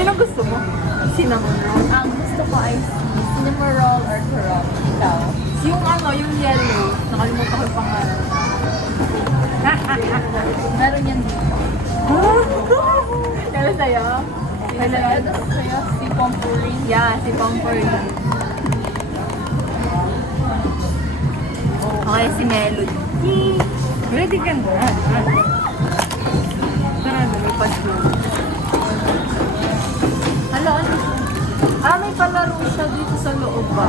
Sino gusto mo? Cinnamon roll? Ang gusto ko ay cinnamon roll or turok. Ikaw? Yung ano, yung yellow. Nakalimutan ko yung pangalan. Meron yan dito. Kaya sa'yo? Ano sa'yo? Si Pomporin. Yeah, si Pomporin. Okay, si Melody. Ready ka na. Tara na, may pasyo. Hala, ano? May palaro siya dito sa loob ba?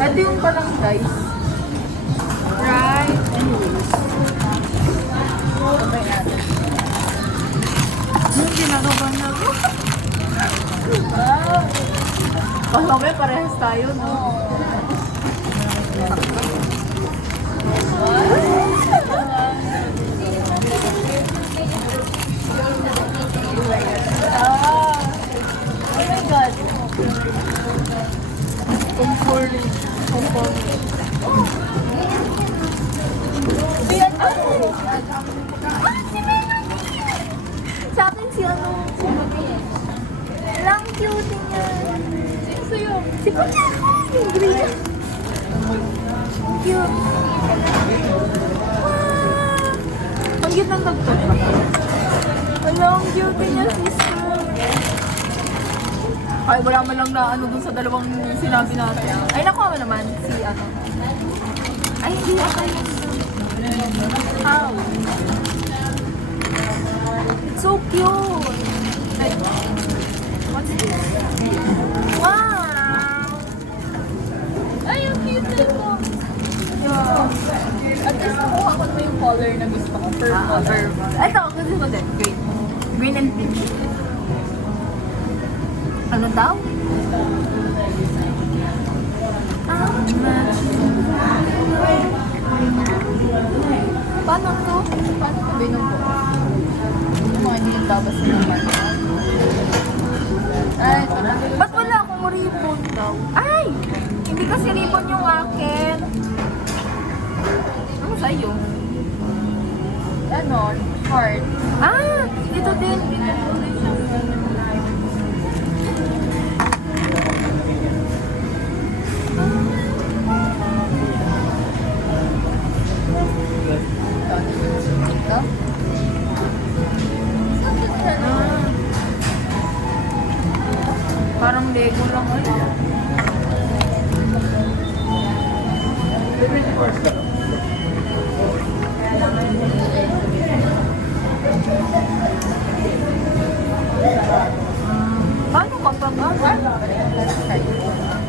Ito yung palang guys. Right? Anyways. Sabay natin. Yung ginagawa na ako. Pasok parehas tayo, no? Oh my God. Comforting. Ayan. Sa akin si ano? Lang cute niya. Sino sa'yo? Si Kuya. Yung green. Cute. Wow! Ang cute ng dagdag ba? Wala, ang cute niya, sister. Ay, wala man lang na ano dun sa dalawang sinabi natin. Ay, nakuha mo naman si ano. Ay, hindi ako yun. How? It's so cute. Like, what's this? Wow! Ay, ang cute nito. At least nakuha ko na yung color na gusto ko. Purple. Ito, gusto ko din. Green. Green and pink. Ano daw? Paano to? Paano ko binubuo? Yung mga hindi nagtabas na naman. Ay, ito na. Ba't wala akong ribbon daw? Ay! Hindi kasi ribbon yung akin. Ano sa'yo? Ano? Heart. Dito din. Dito din siya. Ito? Parang Lego lang. Paano ka pa ba?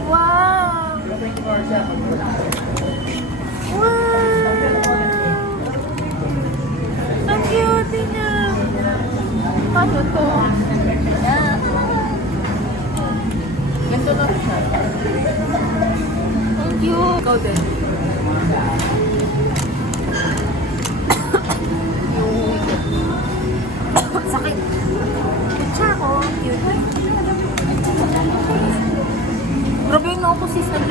Wow! Wow! So cute niya! Paano to? Yan. Ganito lang siya. Ang cute! Ikaw din. Sakit. Kutsa ko. Cute. Grabe yung ako sis nag